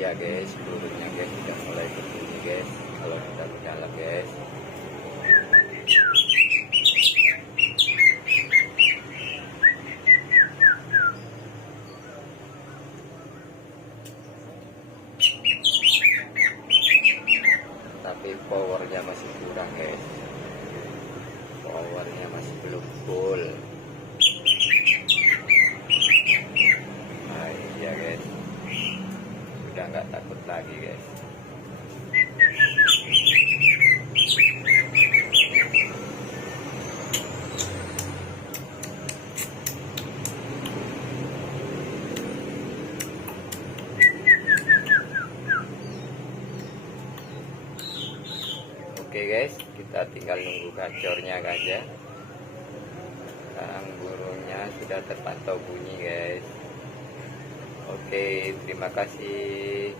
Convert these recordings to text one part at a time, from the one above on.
Ya guys, burungnya guys sudah mulai berbunyi guys. Kalau kita ke dalam guys, tapi powernya masih kurang guys, powernya masih belum full. Nah iya guys, udah nggak takut lagi guys. Oke guys, kita tinggal nunggu gacornya aja. Sekarang burungnya sudah terpantau bunyi guys. Oke, terima kasih.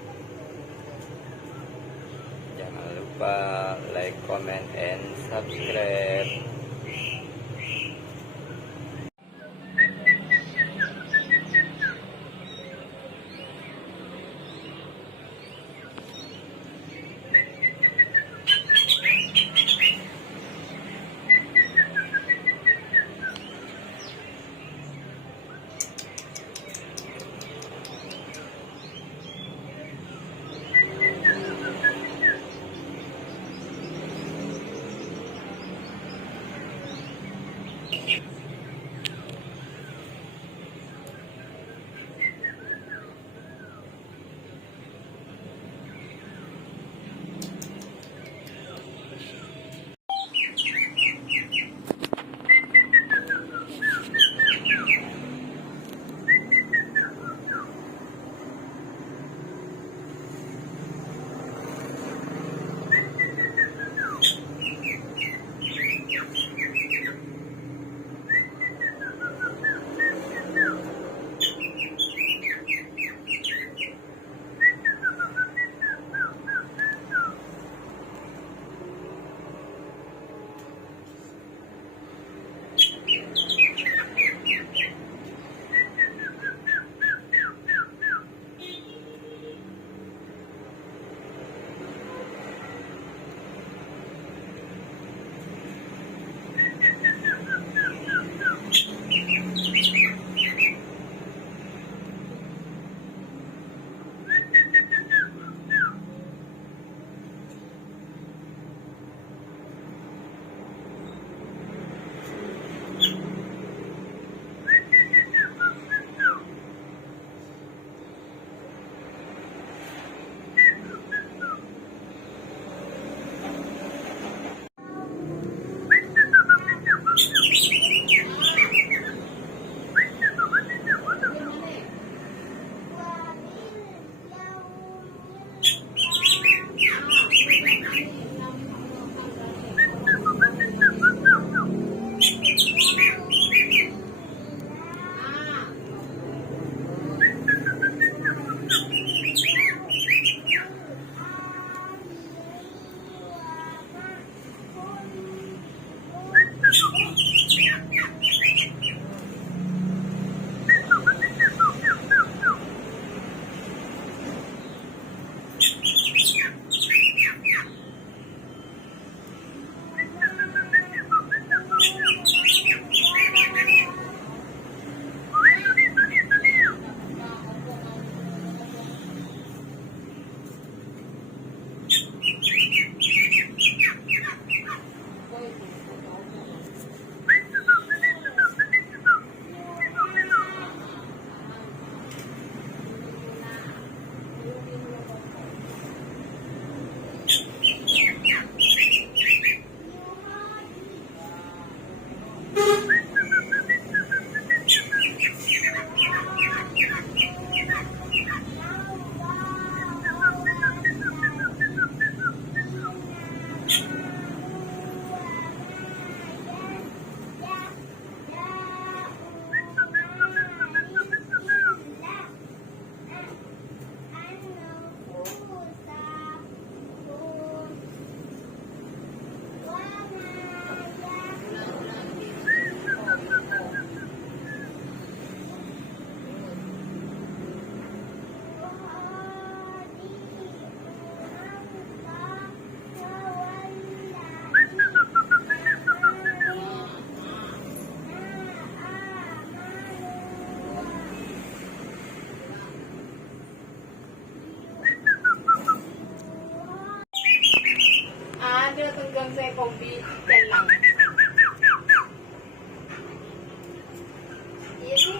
Jangan lupa like, comment, and subscribe.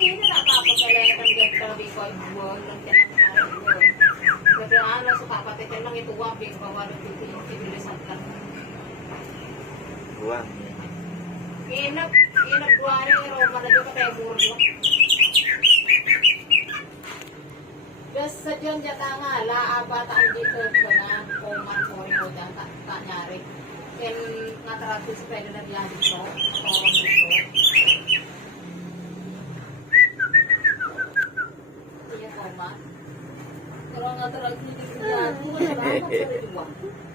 ini nakapagalayan ng gagawin ko ay buwan ng tinatawag yun. Sabi ano, sa kapatitin lang ito waping bawal ng tibilisan ka. Buwang. Inagduwari ni Roma na doon ka tayo burlo. Just sa diyan dyan nga, laabata ang dito ko na kuman ko rin ko dyan kanyari. Ken natarati sa pwede na biyahe dito. Toron dito. Iya kuman. Kalau natarati dito biyahe, wala ka pa rin